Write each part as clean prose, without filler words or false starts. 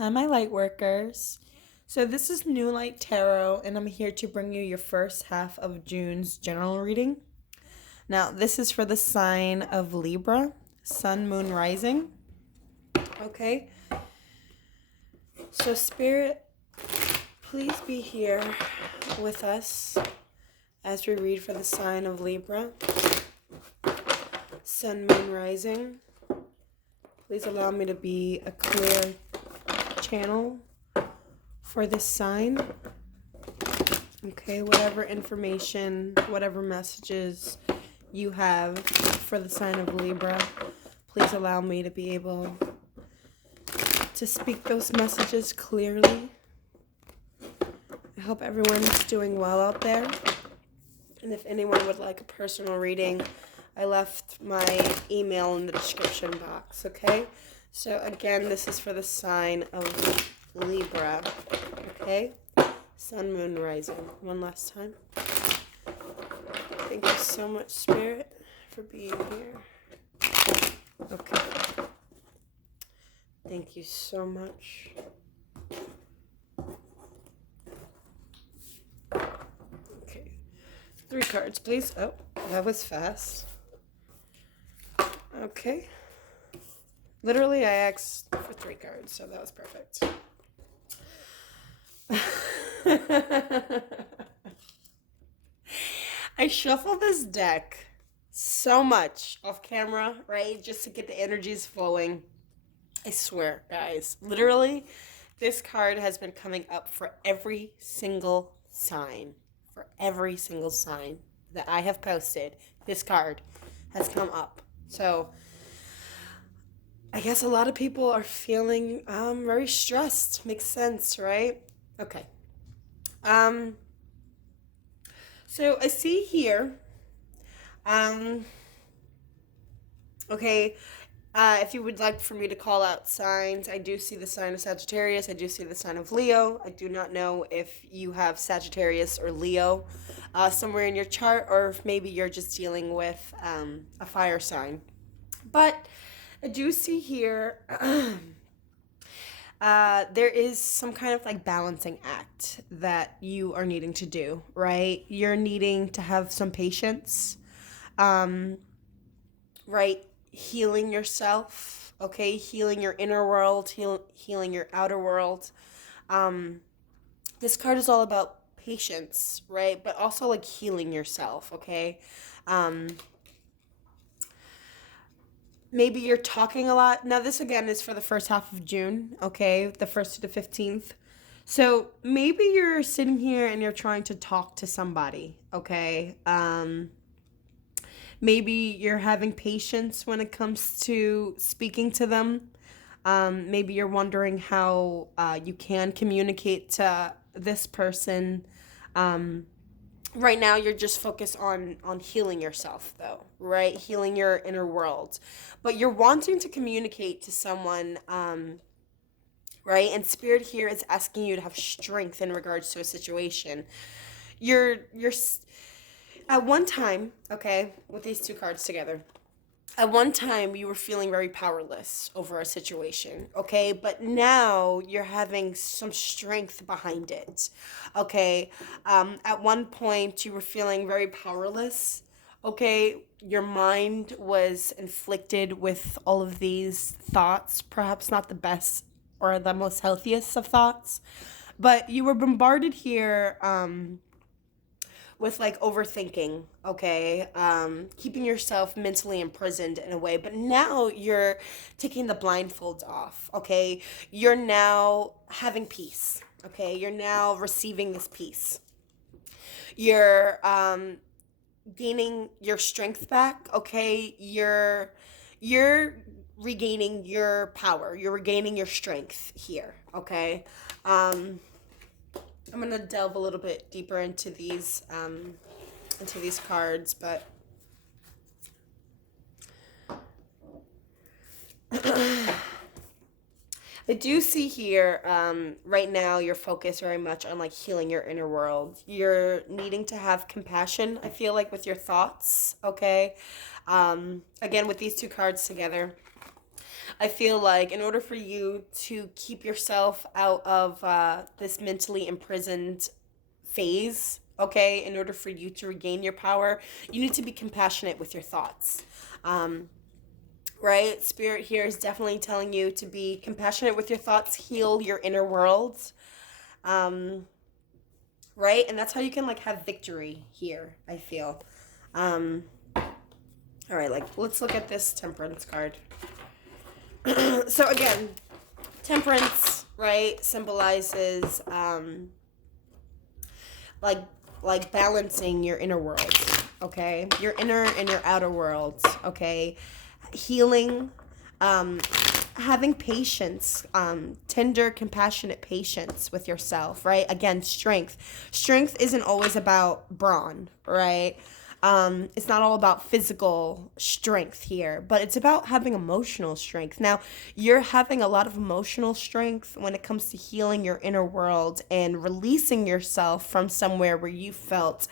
Hi, my light workers. So, this is New Light Tarot, and I'm here to bring you your first half of June's general reading. Now, this is for the sign of Libra, Sun, Moon, Rising. Okay? So, Spirit, please be here with us as we read for the sign of Libra, Sun, Moon, Rising. Please allow me to be a clear channel for this sign. Okay, whatever information, whatever messages you have for the sign of Libra, please allow me to be able to speak those messages clearly. I hope everyone's doing well out there. And if anyone would like a personal reading, I left my email in the description box, okay? So again, this is for the sign of Libra, okay? Sun, Moon, Rising. One last time. Thank you so much, Spirit, for being here. Okay. Thank you so much. Okay. 3 cards, please. Oh, that was fast. Okay. Literally, I asked for 3 cards, so that was perfect. I shuffle this deck so much off camera, right? Just to get the energies flowing. I swear, guys. Literally, this card has been coming up for every single sign. For every single sign that I have posted, this card has come up. So, I guess a lot of people are feeling very stressed. Makes sense, right? Okay. So I see here, okay, if you would like for me to call out signs, I do see the sign of Sagittarius. I do see the sign of Leo. I do not know if you have Sagittarius or Leo somewhere in your chart, or if maybe you're just dealing with a fire sign. But I do see here there is some kind of like balancing act that you are needing to do, right? You're needing to have some patience, right? Healing yourself, okay? Healing your inner world, healing your outer world. This card is all about patience, right? But also like healing yourself, okay? Maybe you're talking a lot. Now, this again is for the first half of June, okay? The 1st to the 15th. So maybe you're sitting here and you're trying to talk to somebody, okay? Maybe you're having patience when it comes to speaking to them. Maybe you're wondering how you can communicate to this person. Right now you're just focused on healing yourself, though, right? Healing your inner world, but you're wanting to communicate to someone, right? And Spirit here is asking you to have strength in regards to a situation. You're at one time, okay, with these 2 cards together, at one time you were feeling very powerless over a situation, okay? But now you're having some strength behind it, okay? At one point you were feeling very powerless, okay? Your mind was inflicted with all of these thoughts, perhaps not the best or the most healthiest of thoughts, but you were bombarded here, with like overthinking, okay, keeping yourself mentally imprisoned in a way. But now you're taking the blindfolds off, okay? You're now having peace, okay? You're now receiving this peace. You're gaining your strength back, okay? You're regaining your power. You're regaining your strength here, okay? I'm gonna delve a little bit deeper into these cards, but I do see here, right now you're focused very much on like healing your inner world. You're needing to have compassion, I feel like, with your thoughts, okay? Again, with these 2 cards together, I feel like in order for you to keep yourself out of this mentally imprisoned phase, okay, in order for you to regain your power, you need to be compassionate with your thoughts. Um, right? Spirit here is definitely telling you to be compassionate with your thoughts, heal your inner world. Um, right? And that's how you can like have victory here, I feel. Um, all right, like let's look at this Temperance card. So again, Temperance, right, symbolizes like like balancing your inner world, okay? Your inner and your outer worlds, okay? Healing, um having patience, tender, compassionate patience with yourself, right? Again, strength isn't always about brawn, right? It's not all about physical strength here, but it's about having emotional strength. Now, you're having a lot of emotional strength when it comes to healing your inner world and releasing yourself from somewhere where you felt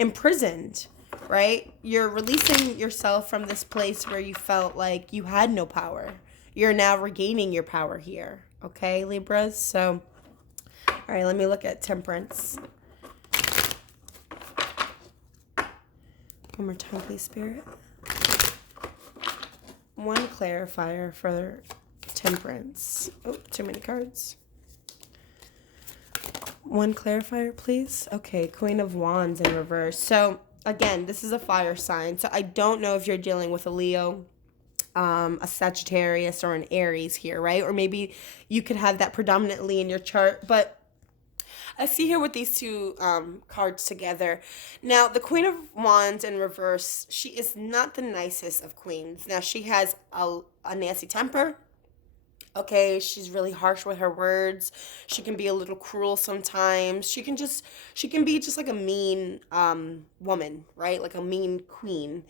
imprisoned, right? You're releasing yourself from this place where you felt like you had no power. You're now regaining your power here, okay, Libras? So, all right, let me look at Temperance. One more time, please, Spirit. One clarifier for Temperance. Oh, too many cards. One clarifier, please. Okay, Queen of Wands in reverse. So, again, this is a fire sign. So, I don't know if you're dealing with a Leo, a Sagittarius, or an Aries here, right? Or maybe you could have that predominantly in your chart. But I see here with these two cards together. Now, the Queen of Wands in reverse, she is not the nicest of queens. Now, she has a nasty temper. Okay, she's really harsh with her words. She can be a little cruel sometimes. She can be just like a mean woman, right? Like a mean queen.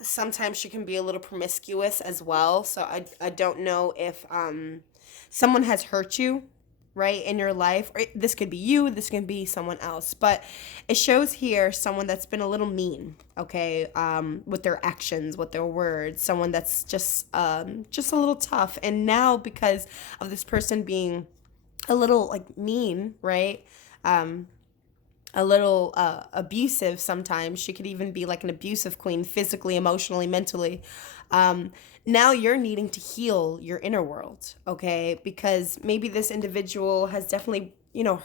Sometimes she can be a little promiscuous as well. So I don't know if someone has hurt you, right, in your life. Or this could be you, this can be someone else. But it shows here someone that's been a little mean, okay, with their actions, with their words, someone that's just a little tough. And now because of this person being a little like mean, right, a little abusive sometimes. She could even be like an abusive queen, physically, emotionally, mentally. Now you're needing to heal your inner world, okay? Because maybe this individual has definitely,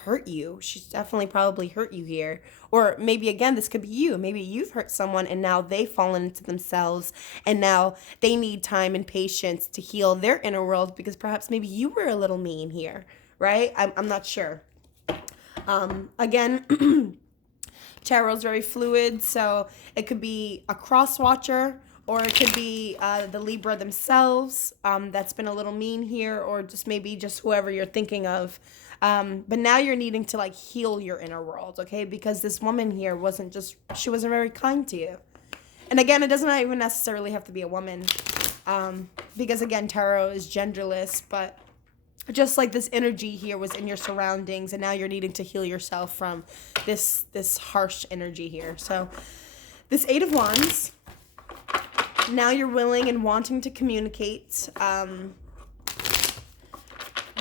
hurt you. She's definitely probably hurt you here. Or maybe, again, this could be you. Maybe you've hurt someone and now they've fallen into themselves and now they need time and patience to heal their inner world because perhaps maybe you were a little mean here, right? I'm not sure. Again, tarot's very fluid, so it could be a cross watcher or it could be the Libra themselves that's been a little mean here, or just maybe just whoever you're thinking of. But now you're needing to like heal your inner world, okay? Because this woman here she wasn't very kind to you. And again, it doesn't even necessarily have to be a woman, because again, tarot is genderless, but just like this energy here was in your surroundings and now you're needing to heal yourself from this harsh energy here. So this Eight of Wands, now you're willing and wanting to communicate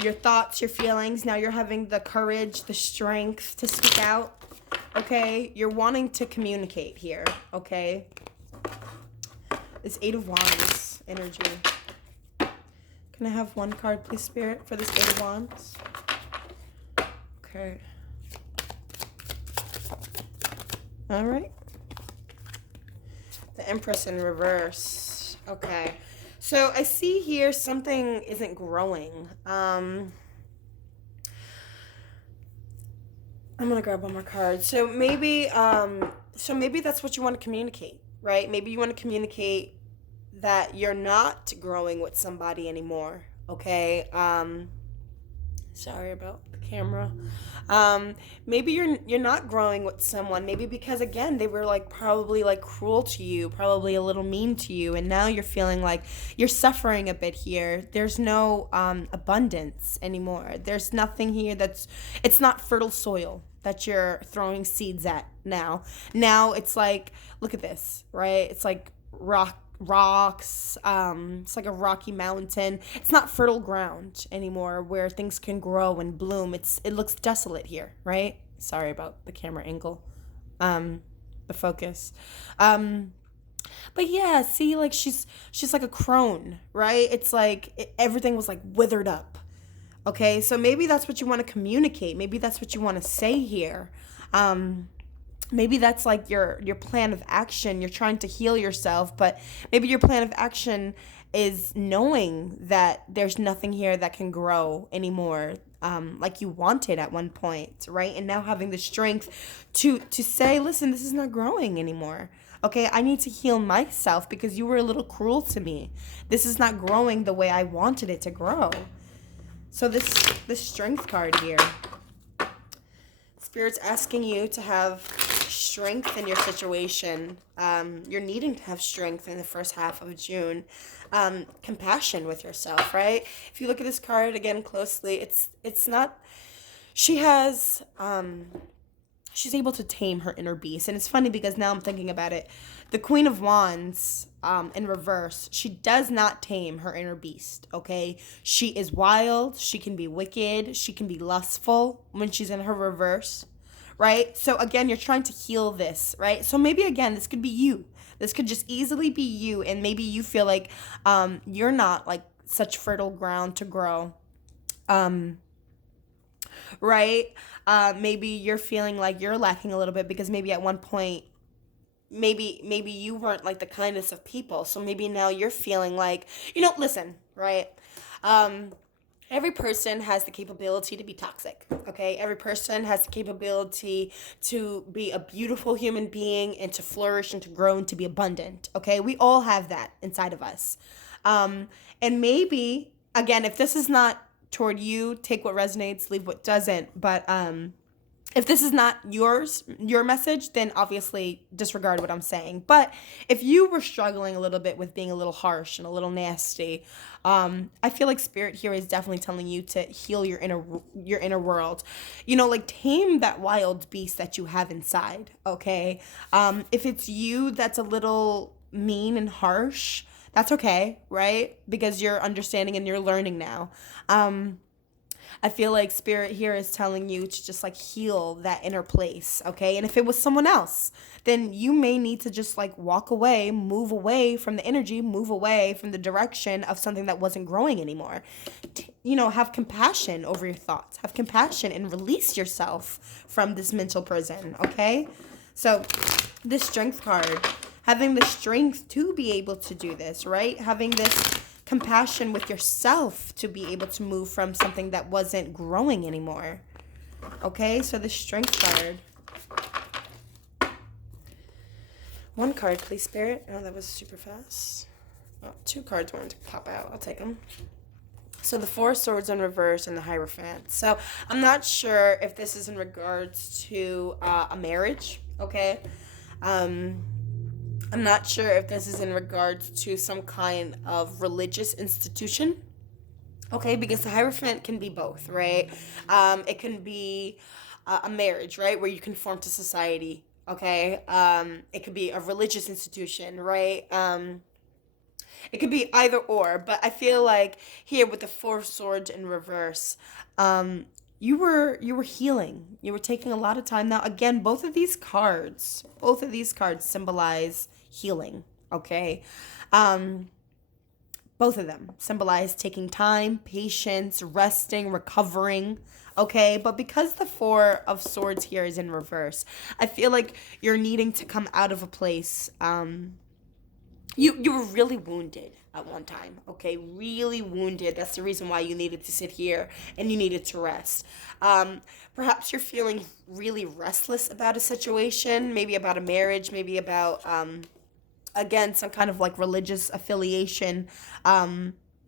your thoughts, your feelings. Now you're having the courage, the strength to speak out, okay? You're wanting to communicate here, okay? This Eight of Wands energy. Can I have one card, please, Spirit, for this Eight of Wands? Okay. All right. The Empress in reverse. Okay. So I see here something isn't growing. I'm going to grab one more card. So maybe that's what you want to communicate, right? Maybe you want to communicate that you're not growing with somebody anymore, okay? Sorry about the camera. Maybe you're not growing with someone, maybe because again they were like probably like cruel to you, probably a little mean to you, and now you're feeling like you're suffering a bit here. There's no abundance anymore. There's nothing here it's not fertile soil that you're throwing seeds at now. Now it's like, look at this, right? It's like rocks. It's like a rocky mountain. It's not fertile ground anymore where things can grow and bloom. It looks desolate here, right? Sorry about the camera angle. The focus. But yeah, see, like she's like a crone, right? It's like everything was like withered up. Okay, so maybe that's what you want to communicate. Maybe that's what you want to say here. Maybe that's like your plan of action. You're trying to heal yourself, but maybe your plan of action is knowing that there's nothing here that can grow anymore, like you wanted at one point, right? And now having the strength to say, listen, this is not growing anymore. Okay, I need to heal myself because you were a little cruel to me. This is not growing the way I wanted it to grow. So this strength card here, Spirit's asking you to have strength in your situation. You're needing to have strength in the first half of June. Compassion with yourself, right? If you look at this card again closely, it's not. She has. She's able to tame her inner beast, and it's funny because now I'm thinking about it. The Queen of Wands, in reverse, she does not tame her inner beast. Okay, she is wild. She can be wicked. She can be lustful when she's in her reverse. Right? So again, you're trying to heal this, right? So maybe again, this could be you. This could just easily be you, and maybe you feel like you're not like such fertile ground to grow. Right? Maybe you're feeling like you're lacking a little bit because maybe at one point, maybe you weren't like the kindest of people. So maybe now you're feeling like, listen, right? Every person has the capability to be toxic, okay? Every person has the capability to be a beautiful human being and to flourish and to grow and to be abundant, okay? We all have that inside of us. And maybe, again, if this is not toward you, take what resonates, leave what doesn't. But if this is not your message, then obviously disregard what I'm saying. But if you were struggling a little bit with being a little harsh and a little nasty, I feel like Spirit here is definitely telling you to heal your inner world. Like tame that wild beast that you have inside, okay? If it's you that's a little mean and harsh, that's okay, right? Because you're understanding and you're learning now. I feel like Spirit here is telling you to just like heal that inner place, okay? And if it was someone else, then you may need to just like walk away, move away from the energy, move away from the direction of something that wasn't growing anymore. Have compassion over your thoughts. Have compassion and release yourself from this mental prison, okay? So this strength card, having the strength to be able to do this, right? Having this compassion with yourself to be able to move from something that wasn't growing anymore. Okay, so the strength card. One card, please, Spirit. Oh, that was super fast. Oh, 2 cards wanted to pop out. I'll take them. So the 4 swords in reverse and the Hierophant. So I'm not sure if this is in regards to a marriage, okay? I'm not sure if this is in regards to some kind of religious institution, okay? Because the Hierophant can be both, right? It can be a marriage, right, where you conform to society, okay? It could be a religious institution, right? It could be either or, but I feel like here with the 4 swords in reverse, you were healing. You were taking a lot of time. Now, again, both of these cards symbolize healing, okay? Both of them symbolize taking time, patience, resting, recovering, okay? But because the 4 of swords here is in reverse, I feel like you're needing to come out of a place. You were really wounded at one time, okay? Really wounded. That's the reason why you needed to sit here and you needed to rest. Perhaps you're feeling really restless about a situation, maybe about a marriage, maybe about, again, some kind of like religious affiliation,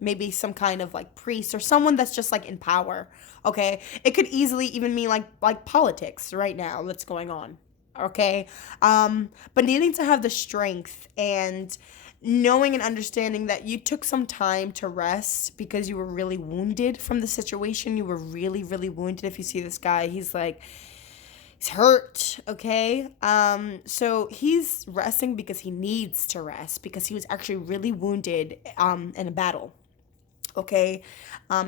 maybe some kind of like priest or someone that's just like in power, okay? It could easily even mean like politics right now that's going on, okay? But needing to have the strength and knowing and understanding that you took some time to rest because you were really wounded from the situation. You were really, really wounded. If you see this guy, he's He's hurt, okay? So he's resting because he needs to rest, because he was actually really wounded in a battle, okay?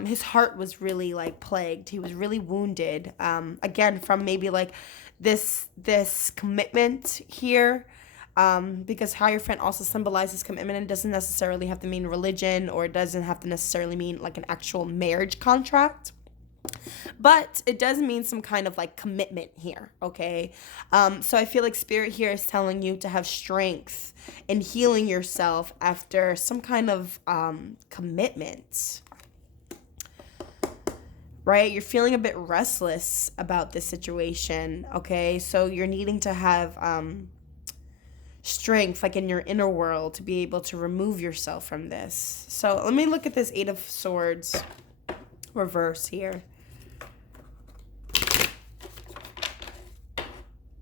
His heart was really like plagued. He was really wounded, again, from maybe like this commitment here, because Hierophant also symbolizes commitment, and doesn't necessarily have to mean religion, or it doesn't have to necessarily mean like an actual marriage contract. But it does mean some kind of like commitment here, okay? So I feel like Spirit here is telling you to have strength in healing yourself after some kind of commitment, right? You're feeling a bit restless about this situation, okay? So you're needing to have strength, like in your inner world, to be able to remove yourself from this. So let me look at this Eight of Swords reverse here.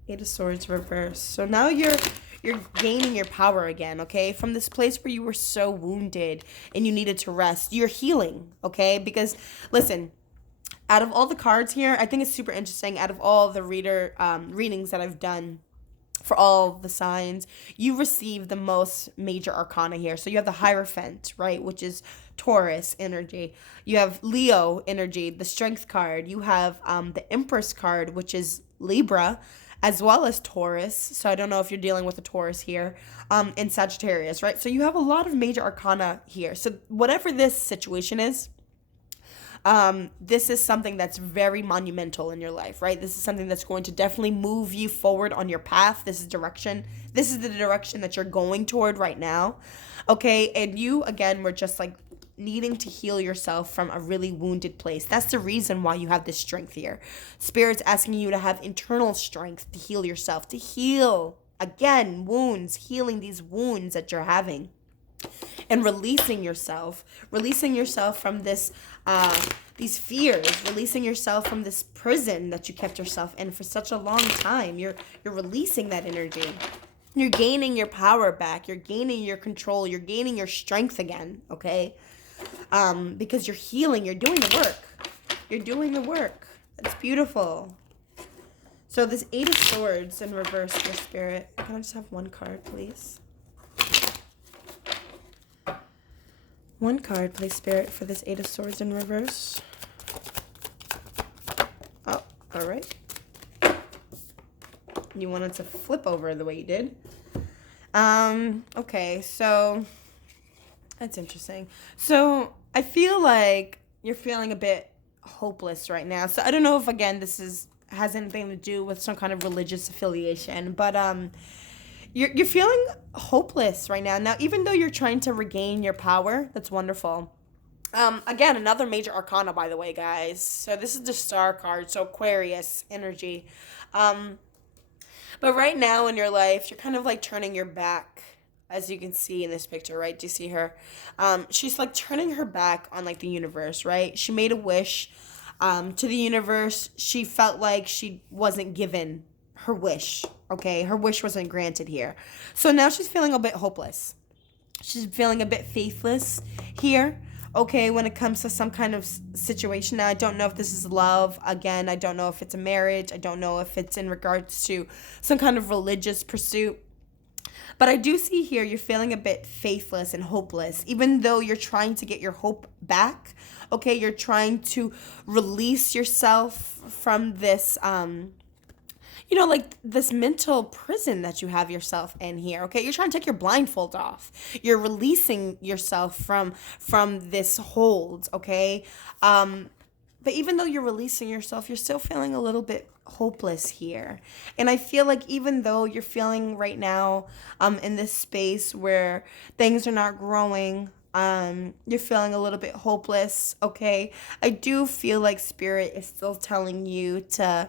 Eight of Swords reverse. So now you're gaining your power again, okay? From this place where you were so wounded and you needed to rest, you're healing, okay? Because listen, out of all the cards here, I think it's super interesting. Out of all the readings that I've done for all the signs, you receive the most major arcana here. So you have the Hierophant, right, which is Taurus energy. You have Leo energy, the Strength card. You have the Empress card, which is Libra, as well as Taurus. So I don't know if you're dealing with a Taurus here, and Sagittarius, right? So you have a lot of major arcana here. So whatever this situation is, this is something that's very monumental in your life, right? This is something that's going to definitely move you forward on your path. This is the direction that you're going toward right now, okay? And you, again, were just like needing to heal yourself from a really wounded place. That's the reason why you have this strength here. Spirit's asking you to have internal strength to heal yourself, to heal, again, wounds, healing these wounds that you're having, and releasing yourself from this, these fears, releasing yourself from this prison that you kept yourself in for such a long time. You're releasing that energy. You're gaining your power back. You're gaining your control. You're gaining your strength again, okay? Because you're healing. You're doing the work. You're doing the work. That's beautiful. So this Eight of Swords in reverse for Spirit. Can I just have one card, please? One card, please, Spirit, for this Eight of Swords in reverse. Oh, all right. You wanted to flip over the way you did. Okay, so that's interesting. So I feel like you're feeling a bit hopeless right now. So I don't know if, again, this has anything to do with some kind of religious affiliation, but you're feeling hopeless right now. Now, even though you're trying to regain your power, that's wonderful. Again, another major arcana, by the way, guys. So this is the Star card, so Aquarius energy. But right now in your life, you're kind of like turning your back, as you can see in this picture, right? Do you see her? She's like turning her back on like the universe, right? She made a wish to the universe. She felt like she wasn't given her wish, okay? Her wish wasn't granted here. So now she's feeling a bit hopeless. She's feeling a bit faithless here, okay, when it comes to some kind of situation. Now, I don't know if this is love. Again, I don't know if it's a marriage. I don't know if it's in regards to some kind of religious pursuit. But I do see here you're feeling a bit faithless and hopeless, even though you're trying to get your hope back, okay? You're trying to release yourself from this, like this mental prison that you have yourself in here, okay? You're trying to take your blindfold off. You're releasing yourself from this hold, okay? But even though you're releasing yourself, you're still feeling a little bit hopeless here. And I feel like even though you're feeling right now in this space where things are not growing, you're feeling a little bit hopeless, okay? I do feel like Spirit is still telling you to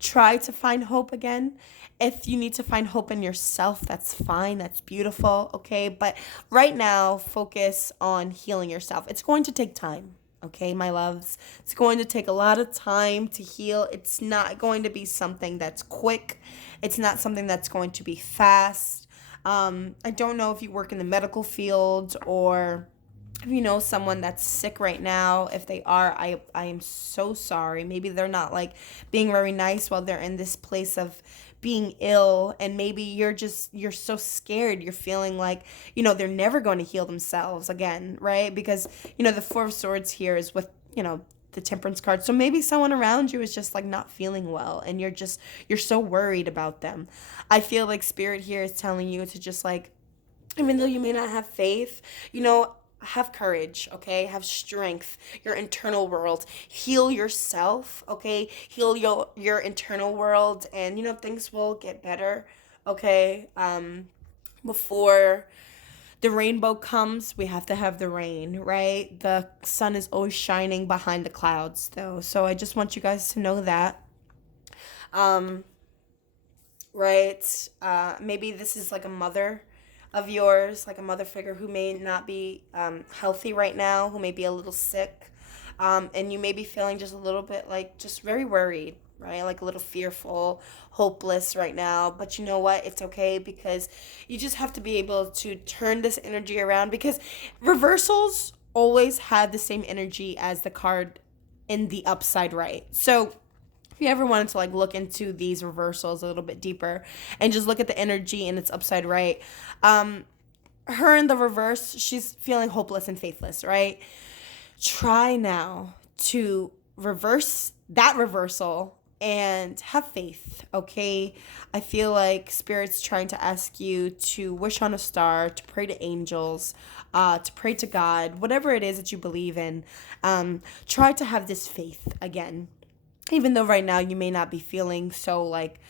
try to find hope again. If you need to find hope in yourself, that's fine. That's beautiful, okay? But right now, focus on healing yourself. It's going to take time, okay, my loves? It's going to take a lot of time to heal. It's not going to be something that's quick. It's not something that's going to be fast. I don't know if you work in the medical field or If you know someone that's sick right now, if they are, I am so sorry. Maybe they're not like being very nice while they're in this place of being ill, and maybe you're so scared. You're feeling like, they're never going to heal themselves again, right? Because, the Four of Swords here is with, the Temperance card. So maybe someone around you is just like not feeling well, and you're so worried about them. I feel like Spirit here is telling you to just like, even though you may not have faith, have courage, okay? Have strength, your internal world. Heal yourself, okay? Heal your internal world, and things will get better, okay? Before the rainbow comes, we have to have the rain, right? The sun is always shining behind the clouds, though. So I just want you guys to know that. Um, right? Maybe this is like a mother of yours, like a mother figure who may not be healthy right now, who may be a little sick. And you may be feeling just a little bit like just very worried, right? Like a little fearful, hopeless right now. But you know what? It's okay, because you just have to be able to turn this energy around, because reversals always have the same energy as the card in the upside right. So if you ever wanted to like look into these reversals a little bit deeper and just look at the energy in its upside right, her in the reverse, she's feeling hopeless and faithless, right? Try now to reverse that reversal and have faith, okay? I feel like Spirit's trying to ask you to wish on a star, to pray to angels, to pray to God, whatever it is that you believe in. Try to have this faith again. Even though right now you may not be feeling so like,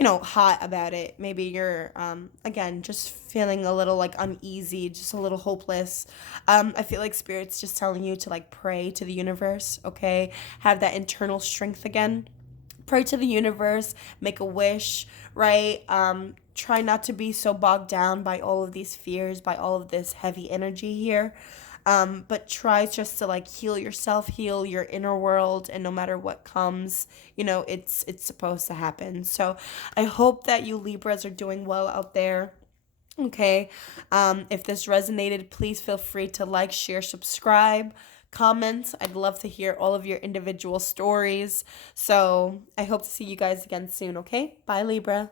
hot about it. Maybe you're, again, just feeling a little like uneasy, just a little hopeless. I feel like Spirit's just telling you to like pray to the universe, okay? Have that internal strength again. Pray to the universe, make a wish, right? Try not to be so bogged down by all of these fears, by all of this heavy energy here. But try just to like heal yourself, heal your inner world, and no matter what comes, it's supposed to happen. So I hope that you Libras are doing well out there. Okay. If this resonated, please feel free to like, share, subscribe, comment. I'd love to hear all of your individual stories. So I hope to see you guys again soon. Okay. Bye, Libra.